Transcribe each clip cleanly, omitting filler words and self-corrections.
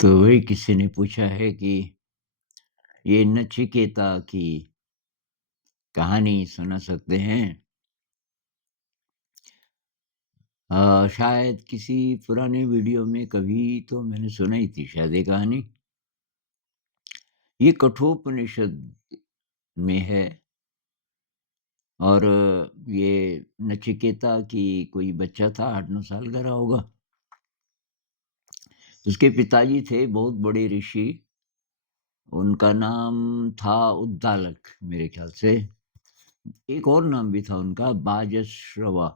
तो वही किसी ने पूछा है कि ये नचिकेता की कहानी सुना सकते हैं? शायद किसी पुराने वीडियो में कभी तो मैंने सुनाई थी शायद ये कहानी। ये कठोपनिषद में है और ये नचिकेता की कोई बच्चा था 8-9 साल का रहा होगा। उसके पिताजी थे बहुत बड़े ऋषि, उनका नाम था उद्दालक मेरे ख्याल से। एक और नाम भी था उनका बाजश्रवा।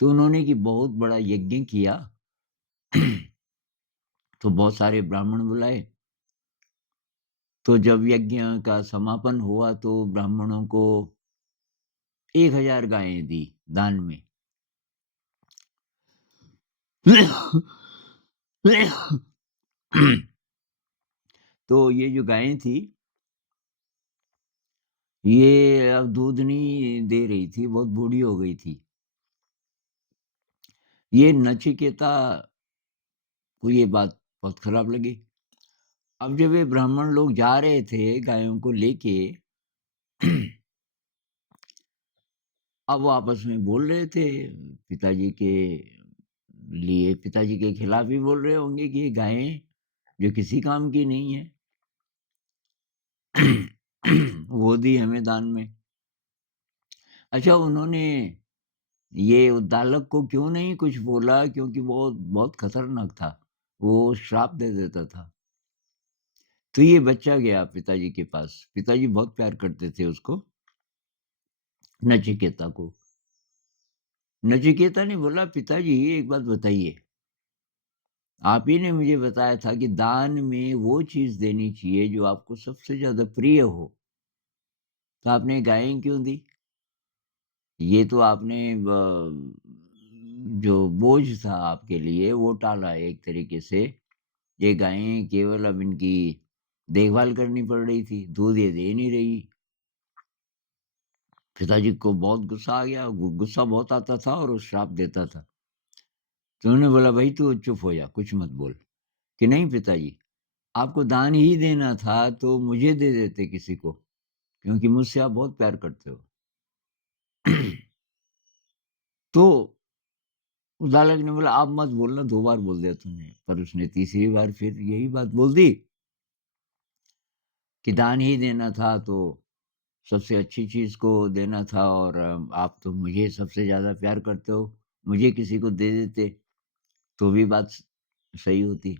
तो उन्होंने कि बहुत बड़ा यज्ञ किया। तो बहुत सारे ब्राह्मण बुलाए। तो जब यज्ञ का समापन हुआ तो ब्राह्मणों को 1000 गायें दी दान में। तो ये जो गायें थी, ये अब दूध नहीं दे रही थी, बहुत बूढ़ी हो गई थी। ये नचिकेता को ये बात बहुत खराब लगी। अब जब ये ब्राह्मण लोग जा रहे थे गायों को लेके, अब वो आपस में बोल रहे थे, पिताजी के पिताजी के खिलाफ ही बोल रहे होंगे कि ये गायें जो किसी काम की नहीं है, वो दी हमें दान में। अच्छा, उन्होंने ये उद्दालक को क्यों नहीं कुछ बोला, क्योंकि वो बहुत खतरनाक था, वो श्राप दे देता था। तो ये बच्चा गया पिताजी के पास, पिताजी बहुत प्यार करते थे उसको, नचिकेता को। नचिकेता ने बोला, पिताजी एक बात बताइए, आप ही ने मुझे बताया था कि दान में वो चीज़ देनी चाहिए जो आपको सबसे ज़्यादा प्रिय हो, तो आपने गायें क्यों दी? ये तो आपने जो बोझ था आपके लिए वो टाला एक तरीके से। ये गायें केवल अब इनकी देखभाल करनी पड़ रही थी, दूध ये दे नहीं रही। पिताजी को बहुत गुस्सा आ गया, गुस्सा बहुत आता था और वो श्राप देता था। तो उन्होंने बोला, भाई तू चुप हो जा, कुछ मत बोल। कि नहीं पिताजी, आपको दान ही देना था तो मुझे दे देते किसी को, क्योंकि मुझसे आप बहुत प्यार करते हो। तो उद्दालक ने बोला, आप मत बोलना, 2 बार बोल दिया तूने। पर उसने तीसरी बार फिर यही बात बोल दी कि दान ही देना था तो सबसे अच्छी चीज़ को देना था और आप तो मुझे सबसे ज़्यादा प्यार करते हो, मुझे किसी को दे देते तो भी बात सही होती।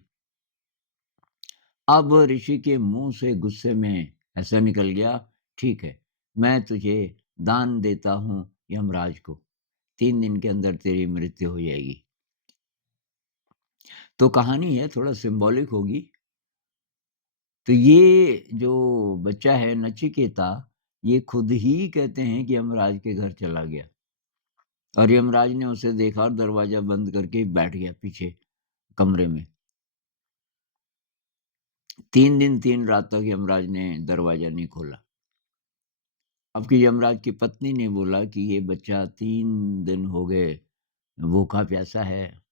अब ऋषि के मुँह से गुस्से में ऐसा निकल गया, ठीक है, मैं तुझे दान देता हूँ यमराज को, 3 दिन के अंदर तेरी मृत्यु हो जाएगी। तो कहानी है थोड़ा सिम्बॉलिक होगी। तो ये जो बच्चा है नचिकेता, ये खुद ही कहते हैं कि यमराज के घर चला गया और यमराज ने उसे देखा और दरवाज़ा बंद करके बैठ गया पीछे कमरे में। 3 दिन 3 रात तक यमराज ने दरवाज़ा नहीं खोला। अब कि यमराज की पत्नी ने बोला कि ये बच्चा 3 दिन हो गए भूखा-प्यासा है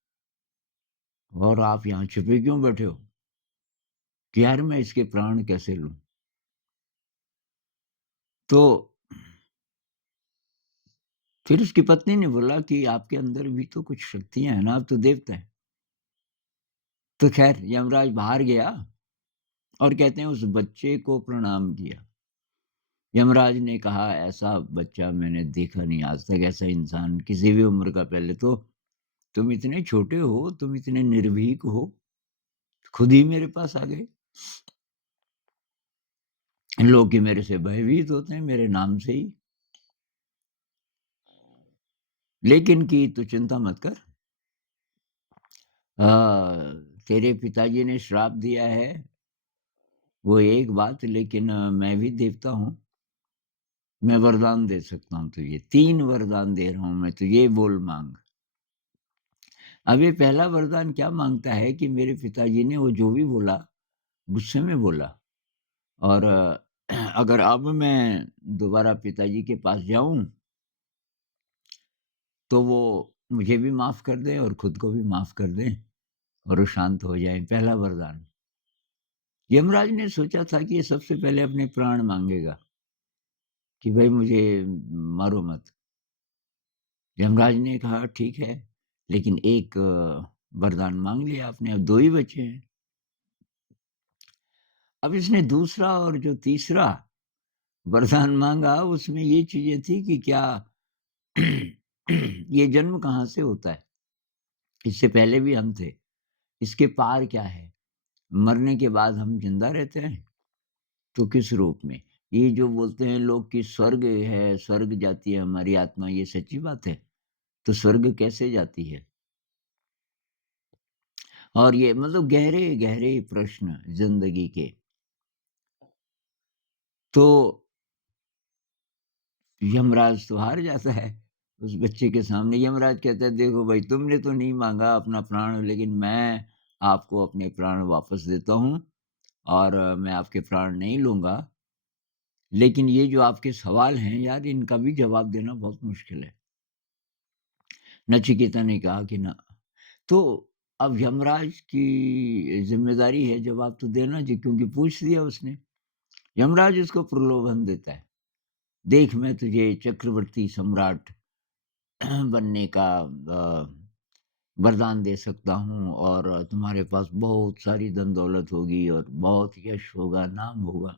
और आप यहाँ छुपे क्यों बैठे हो? कि यार मैं इसके प्राण कैसे लूँ? तो फिर उसकी पत्नी ने बोला कि आपके अंदर भी तो कुछ शक्तियाँ हैं ना, आप तो देवता हैं। तो ख़ैर यमराज बाहर गया और कहते हैं उस बच्चे को प्रणाम किया। यमराज ने कहा, ऐसा बच्चा मैंने देखा नहीं आज तक, ऐसा इंसान किसी भी उम्र का। पहले तो तुम इतने छोटे हो, तुम इतने निर्भीक हो, खुद ही मेरे पास आ गए। लोग कि मेरे से भयभीत होते हैं मेरे नाम से ही। लेकिन कि तू चिंता मत कर, तेरे पिताजी ने श्राप दिया है, वो एक बात, लेकिन मैं भी देवता हूँ, मैं वरदान दे सकता हूँ तुझे। 3 वरदान दे रहा हूँ मैं तुझे, बोल माँग। अब ये पहला वरदान क्या माँगता है कि मेरे पिताजी ने वो जो भी बोला, गुस्से में बोला और अगर अब मैं दोबारा पिताजी के पास जाऊँ, तो वो मुझे भी माफ़ कर दें और खुद को भी माफ़ कर दें और वो शांत हो जाएँ, पहला वरदान। यमराज ने सोचा था कि ये सबसे पहले अपने प्राण माँगेगा कि भई मुझे मारो मत। यमराज ने कहा ठीक है, लेकिन एक वरदान माँग लिया आपने, अब 2 ही बचे हैं। अब इसने दूसरा और जो तीसरा वरदान माँगा उसमें ये चीज़ें थी कि क्या ये जन्म कहाँ से होता है? इससे पहले भी हम थे। इसके पार क्या है? मरने के बाद हम ज़िंदा रहते हैं, तो किस रूप में? ये जो बोलते हैं लोग कि स्वर्ग है, स्वर्ग जाती है हमारी आत्मा, ये सच्ची बात है? तो स्वर्ग कैसे जाती है? और ये मतलब गहरे-गहरे प्रश्न ज़िंदगी के। तो यमराज तो हार जाता है उस बच्चे के सामने। यमराज कहता है, "देखो भाई, तुमने तो नहीं माँगा अपना प्राण, लेकिन मैं आपको अपने प्राण वापस देता हूँ और मैं आपके प्राण नहीं लूँगा। लेकिन ये जो आपके सवाल हैं यार, इनका भी जवाब देना बहुत मुश्किल है।" नचिकेता ने कहा कि ना। तो अब यमराज की ज़िम्मेदारी है जवाब तो देना जी, क्योंकि पूछ दिया उसने। यमराज उसको प्रलोभन देता है, "देख मैं तुझे चक्रवर्ती सम्राट बनने का वरदान दे सकता हूँ और तुम्हारे पास बहुत सारी धन-दौलत होगी और बहुत यश होगा, नाम होगा।"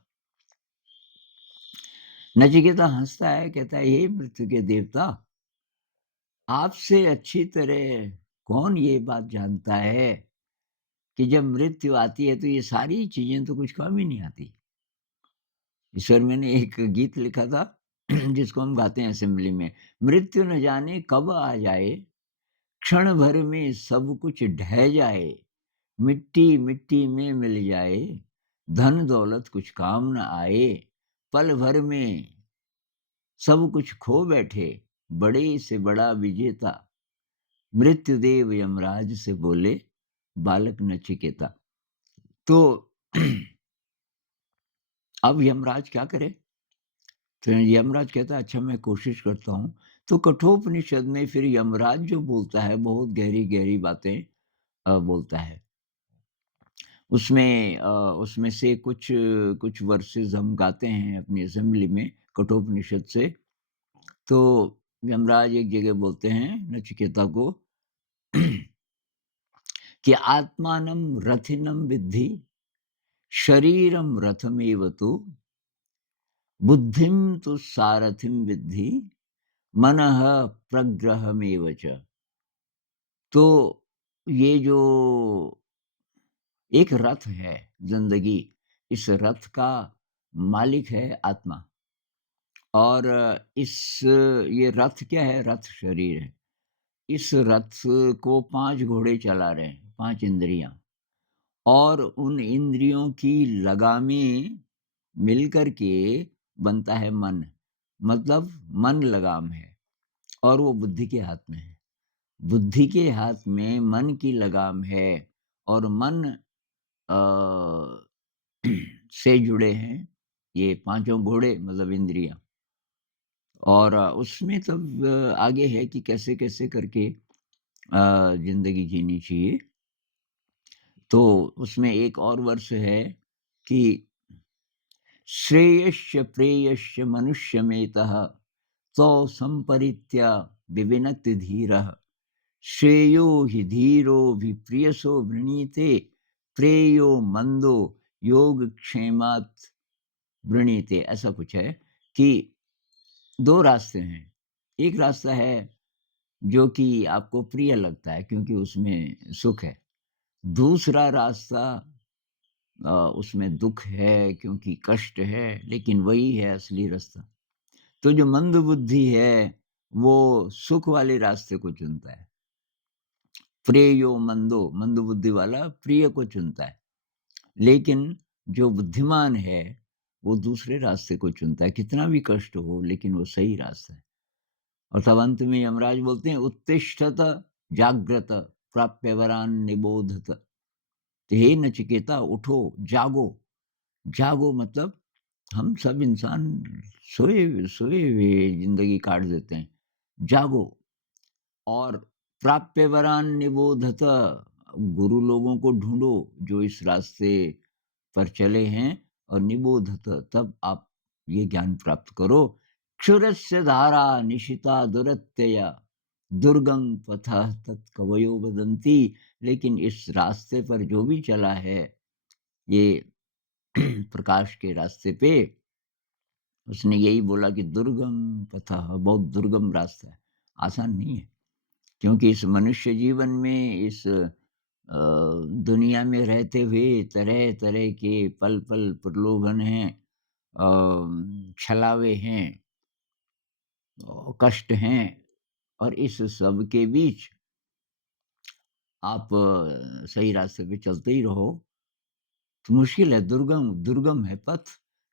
नचिकेता हँसता है, कहता है, "हे मृत्यु के देवता, आपसे अच्छी तरह कौन ये बात जानता है कि जब मृत्यु आती है तो ये सारी चीज़ें तो कुछ काम ही नहीं आती।" ईश्वर मैंने एक गीत लिखा था जिसको हम गाते हैं असेंबली में, "मृत्यु न जाने कब आ जाए, क्षण भर में सब कुछ ढह जाए, मिट्टी-मिट्टी में मिल जाए, धन-दौलत कुछ काम न आए, पल भर में सब कुछ खो बैठे, बड़े से बड़ा विजेता, मृत्युदेव यमराज से बोले, बालक नचिकेता।" तो अब यमराज क्या करे? तो यमराज कहता है, "अच्छा मैं कोशिश करता हूँ।" तो कठोपनिषद में फिर यमराज जो बोलता है बहुत गहरी-गहरी बातें बोलता है। उसमें से कुछ कुछ वर्सेस हम गाते हैं अपनी असेंबली में कठोपनिषद से। तो यमराज एक जगह बोलते हैं नचिकेता को कि आत्मानं रथिनं विद्धि, शरीरं रथमेव तु, बुद्धिं तु सारथिं विद्धि, मनः प्रग्रहमेव च। तो ये जो एक रथ है ज़िंदगी, इस रथ का मालिक है आत्मा। और ये रथ क्या है? रथ शरीर है। इस रथ को 5 घोड़े चला रहे हैं, 5 इंद्रियाँ, और उन इंद्रियों की लगामें मिलकर के बनता है मन। मतलब मन लगाम है और वो बुद्धि के हाथ में है। बुद्धि के हाथ में मन की लगाम है और मन अ, से जुड़े हैं ये पाँचों घोड़े मतलब इंद्रियाँ। और उसमें तब आगे है कि कैसे-कैसे करके ज़िंदगी जीनी चाहिए। तो उसमें एक और वर्ष है कि श्रेयश्च प्रेयश्च मनुष्यमेतः सौ संपरित्या विविनक्ति धीरः, श्रेयो हि धीरोऽभिप्रियसो वृणीते, प्रेयो मंदो योगक्षेमात् वृणीते। ऐसा कुछ है कि 2 रास्ते हैं। एक रास्ता है जो कि आपको प्रिय लगता है क्योंकि उसमें सुख है। दूसरा रास्ता उसमें दुःख है क्योंकि कष्ट है, लेकिन वही है असली रास्ता। तो जो मंदबुद्धि है, वो सुख वाले रास्ते को चुनता है। प्रेयो मंदो, मंदबुद्धि वाला प्रिय को चुनता है। लेकिन जो बुद्धिमान है, वो दूसरे रास्ते को चुनता है। कितना भी कष्ट हो, लेकिन वो सही रास्ता है। और तब अंत में यमराज बोलते हैं, "उत्तिष्ठत जाग्रत प्राप्य वरान निबोधत।" तो हे नचिकेता उठो, जागो। जागो मतलब हम सब इंसान सोए सोए हुए ज़िंदगी काट देते हैं। जागो और प्राप्य वरान निबोधत, गुरु लोगों को ढूँढो जो इस रास्ते पर चले हैं और निबोधत तब आप ये ज्ञान प्राप्त करो। क्षुरस्य धारा निशिता दुरत्यया दुर्गम पथः तत्कवयो वदन्ति। लेकिन इस रास्ते पर जो भी चला है, ये प्रकाश के रास्ते पे, उसने यही बोला कि दुर्गम पथः, बहुत दुर्गम रास्ता है, आसान नहीं है। क्योंकि इस मनुष्य जीवन में, इस दुनिया में रहते हुए तरह-तरह के पल-पल प्रलोभन हैं, छलावे हैं, कष्ट हैं, और इस सब के बीच आप सही रास्ते पे चलते ही रहो, तो मुश्किल है, दुर्गम दुर्गम है पथ।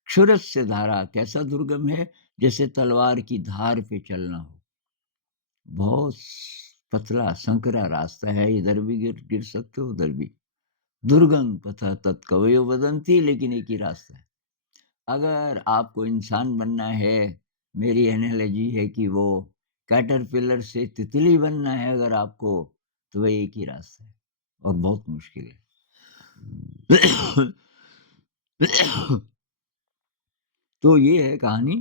क्षुरस्य धारा, कैसा दुर्गम है? जैसे तलवार की धार पे चलना हो। बहुत पतला संकरा रास्ता है, इधर भी गिर गिर सकते हो, उधर भी। दुर्गम पथः तत्कवयो वदन्ति, लेकिन एक ही रास्ता है। अगर आपको इंसान बनना है, मेरी एनालॉजी है कि वो कैटरपिलर से तितली बनना है अगर आपको, तो वह एक ही रास्ता है और बहुत मुश्किल है। तो ये है कहानी।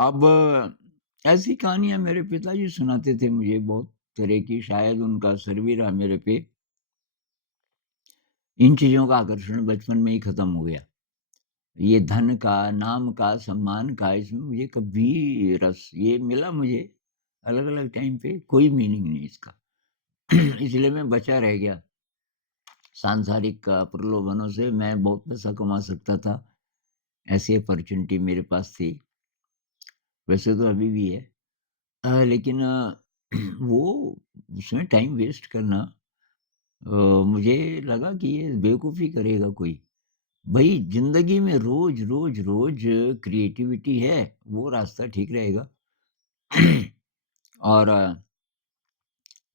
अब ऐसी कहानियाँ मेरे पिताजी सुनाते थे मुझे बहुत तरह की, शायद उनका असर भी रहा मेरे पे। इन चीज़ों का आकर्षण बचपन में ही खत्म हो गया। ये धन का, नाम का, सम्मान का, इसमें मुझे कभी रस ये मिला मुझे अलग-अलग टाइम पे, कोई मीनिंग नहीं इसका। इसलिए मैं बचा रह गया। सांसारिक प्रलोभनों से मैं बहुत पैसा कमा सकता था, ऐसी अपॉर्च्युनिटी मेरे पास थी। वैसे तो अभी भी है। लेकिन वो उसमें टाइम वेस्ट करना, मुझे लगा कि ये बेवकूफ़ी करेगा कोई। भई ज़िंदगी में रोज़ क्रिएटिविटी है, वो रास्ता ठीक रहेगा। और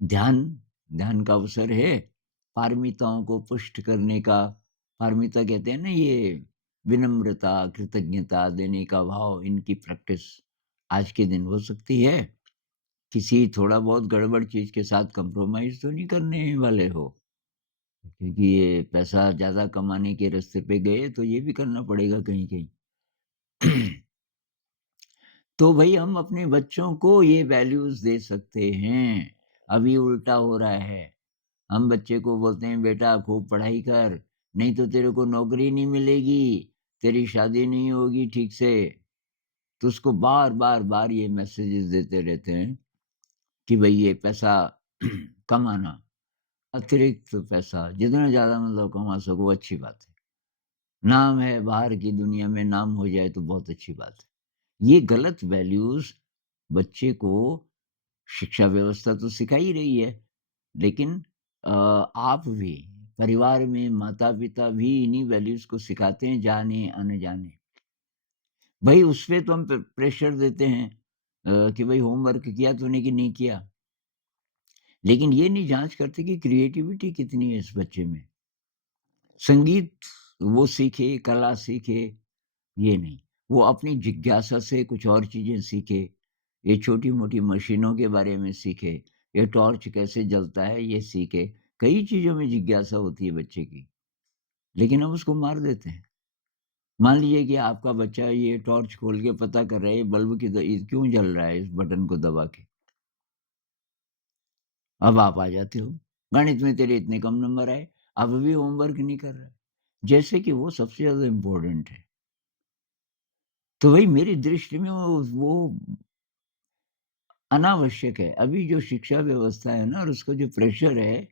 ध्यान, ध्यान का अवसर है, पारमिताओं को पुष्ट करने का। पारमिता कहते हैं ना, ये विनम्रता, कृतज्ञता देने का भाव, इनकी प्रैक्टिस आज के दिन हो सकती है। किसी थोड़ा बहुत गड़बड़ चीज़ के साथ कंप्रोमाइज़ तो नहीं करने वाले हो, क्योंकि ये पैसा ज़्यादा कमाने के रास्ते पे गए तो ये भी करना पड़ेगा कहीं-कहीं। तो भई हम अपने बच्चों को ये वैल्यूज़ दे सकते हैं। अभी उल्टा हो रहा है। हम बच्चे को बोलते हैं, बेटा खूब पढ़ाई कर, नहीं तो तेरे को नौकरी नहीं मिलेगी, तेरी शादी नहीं होगी ठीक से। तो उसको बार ये मैसेजेस देते रहते हैं कि भई ये पैसा कमाना, अतिरिक्त पैसा जितना ज़्यादा मतलब कमा सको अच्छी बात है। नाम है, बाहर की दुनिया में नाम हो जाए तो बहुत अच्छी बात है। ये गलत वैल्यूज़ बच्चे को शिक्षा व्यवस्था तो सिखा ही रही है, लेकिन आप भी, परिवार में माता-पिता भी इन्हीं वैल्यूज़ को सिखाते हैं जाने-अनजाने। भई उसपे तो हम प्रेशर देते हैं कि भई होमवर्क किया तूने कि नहीं किया? लेकिन ये नहीं जाँच करते कि क्रिएटिविटी कितनी है इस बच्चे में। संगीत वो सीखे, कला सीखे, ये नहीं। वो अपनी जिज्ञासा से कुछ और चीज़ें सीखे। ये छोटी-मोटी मशीनों के बारे में सीखे, ये टॉर्च कैसे जलता है ये सीखे। कई चीज़ों में जिज्ञासा होती है बच्चे की, लेकिन हम उसको मार देते हैं। मान लीजिए कि आपका बच्चा ये टॉर्च खोल के पता कर रहा है, ये बल्ब की द ये क्यों जल रहा है इस बटन को दबा के। अब आप आ जाते हो, गणित में तेरे इतने कम नंबर आए, अब भी होमवर्क नहीं कर रहा है। जैसे कि वो सबसे ज़्यादा इम्पोर्टेंट है। तो वही मेरी दृष्टि में वो अनावश्यक है। अभी जो शिक्षा व्यवस्था है ना और उसका जो प्रेशर है,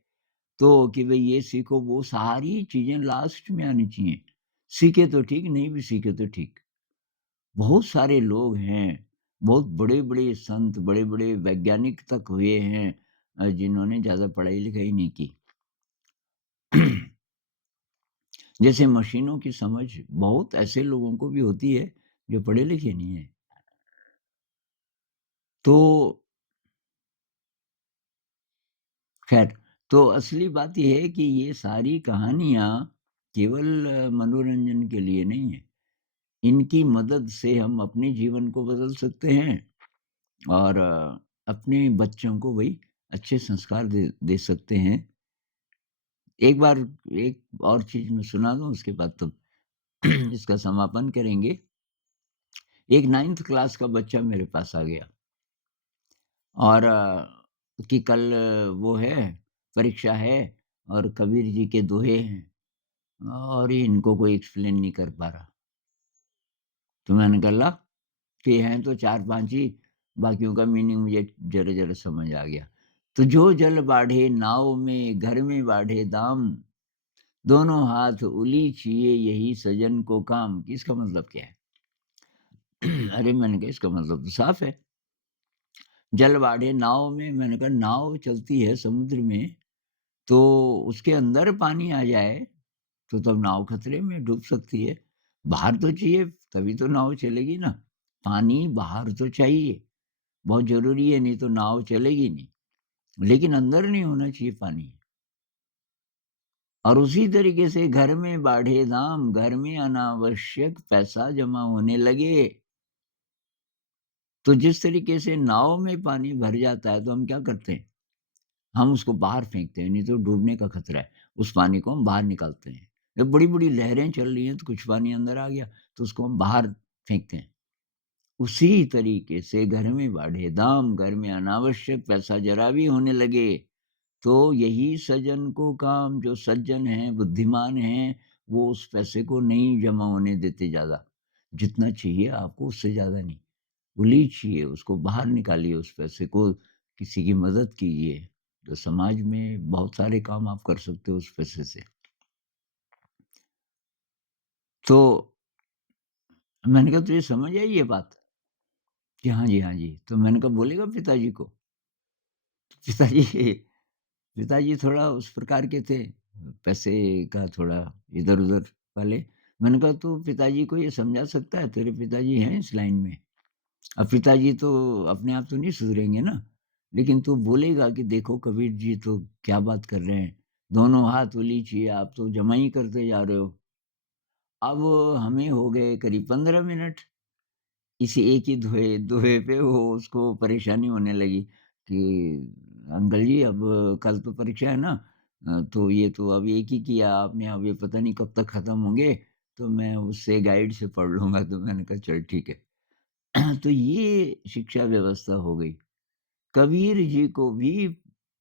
तो कि भई ये सीखो, वो सारी चीज़ें लास्ट में आनी चाहिए। सीखे तो ठीक, नहीं भी सीखे तो ठीक। बहुत सारे लोग हैं, बहुत बड़े-बड़े संत, बड़े-बड़े वैज्ञानिक तक हुए हैं जिन्होंने ज़्यादा पढ़ाई-लिखाई नहीं की। जैसे मशीनों की समझ बहुत ऐसे लोगों को भी होती है, जो पढ़े-लिखे नहीं हैं। तो ख़ैर, तो असली बात ये है कि ये सारी कहानियाँ केवल मनोरंजन के लिए नहीं है। इनकी मदद से हम अपने जीवन को बदल सकते हैं और अपने बच्चों को वही अच्छे संस्कार दे दे सकते हैं। एक बार एक और चीज़ मैं सुना दूँ उसके बाद तो इसका समापन करेंगे। एक 9th क्लास का बच्चा मेरे पास आ गया और कि कल वो है, परीक्षा है और कबीर जी के दोहे हैं और इनको कोई एक्सप्लेन नहीं कर पा रहा। तो मैंने कहा ला कि हैं तो 4-5 ही, बाकियों का मीनिंग मुझे ज़रा-ज़रा समझ आ गया। तो जो जल बाढ़े नाव में, घर में बाढ़े दाम, दोनों हाथ उलीचिए यही सजन को काम। कि इसका मतलब क्या है? अरे मैंने कहा इसका मतलब तो साफ है। जल बाढ़े नाव में, मैंने कहा नाव चलती है समुद्र में, तो उसके अंदर पानी आ जाए, तो तब नाव खतरे में डूब सकती है। बाहर तो चाहिए, तभी तो नाव चलेगी ना। पानी बाहर तो चाहिए, बहुत ज़रूरी है, नहीं तो नाव चलेगी नहीं। लेकिन अंदर नहीं होना चाहिए पानी। और उसी तरीके से घर में बाढ़े दाम, घर में अनावश्यक पैसा जमा होने लगे। तो जिस तरीके से नाव में पानी भर जाता है, तो हम क्या करते हैं? हम उसको बाहर फेंकते हैं, नहीं तो डूबने का खतरा है। उस पानी को हम बाहर निकालते हैं। जब बड़ी-बड़ी लहरें चल रही हैं, तो कुछ पानी अंदर आ गया, तो उसको हम बाहर फेंकते हैं। उसी तरीके से घर में बाढ़े दाम, घर में अनावश्यक पैसा ज़रा भी होने लगे, तो यही सज्जन को काम, जो सज्जन हैं, बुद्धिमान हैं, वो उस पैसे को नहीं जमा होने देते ज़्यादा। जितना चाहिए आपको उससे ज़्यादा नहीं। उलीचिए, उसको बाहर निकालिए उस पैसे को, किसी की मदद कीजिए। तो समाज में बहुत सारे काम आप कर सकते हो उस पैसे से। तो मैंने कहा तुझे समझ आई ये बात? कि हाँ जी, हाँ जी। तो मैंने कहा बोलेगा पिताजी को? पिताजी पिताजी थोड़ा उस प्रकार के थे, पैसे का थोड़ा इधर-उधर वाले। मैंने कहा तू पिताजी को ये समझा सकता है? तेरे पिताजी हैं इस लाइन में। अब पिताजी तो अपने आप तो नहीं सुधरेंगे ना, लेकिन तू बोलेगा कि देखो कबीर जी तो क्या बात कर रहे हैं, दोनों हाथ उलीचिए, आप तो जमा ही करते जा रहे हो। अब हमें हो गए करीब 15 मिनट, इसी एक ही दोहे दोहे पे वो उसको परेशानी होने लगी कि अंकल जी अब कल तो परीक्षा है ना, तो ये तो अब एक ही किया आपने, अब ये पता नहीं कब तक खत्म होंगे, तो मैं उससे गाइड से पढ़ लूँगा। तो मैंने कहा चल ठीक है। तो ये शिक्षा व्यवस्था हो गई। कबीर जी को भी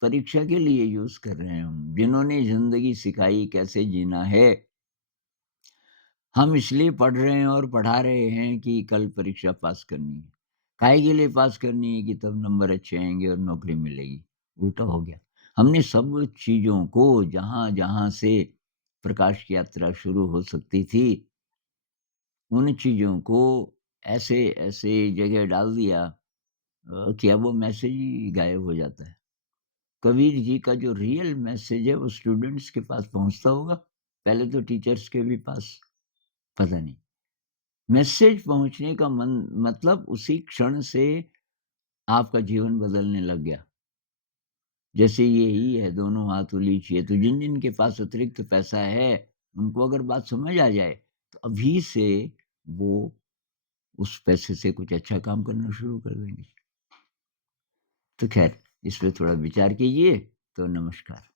परीक्षा के लिए यूज़ कर रहे हैं हम, जिन्होंने ज़िंदगी सिखाई कैसे जीना है। हम इसलिए पढ़ रहे हैं और पढ़ा रहे हैं कि कल परीक्षा पास करनी है। काहे के लिए पास करनी है? कि तब नंबर अच्छे आएँगे और नौकरी मिलेगी। उल्टा हो गया। हमने सब चीज़ों को जहाँ-जहाँ से प्रकाश की यात्रा शुरू हो सकती थी, उन चीज़ों को ऐसे-ऐसे जगह डाल दिया कि अब वो मैसेज ही गायब हो जाता है। कबीर जी का जो रियल मैसेज है वो स्टूडेंट्स के पास पहुँचता होगा, पहले तो टीचर्स के भी पास, पता नहीं। मैसेज पहुँचने का मतलब उसी क्षण से आपका जीवन बदलने लग गया। जैसे यही है दोनों हाथ उलीचिए, तो जिन-जिन के पास अतिरिक्त पैसा है, उनको अगर बात समझ आ जाए, तो अभी से वो उस पैसे से कुछ अच्छा काम करना शुरू कर देंगे। तो ख़ैर इस पे थोड़ा विचार कीजिए, तो नमस्कार।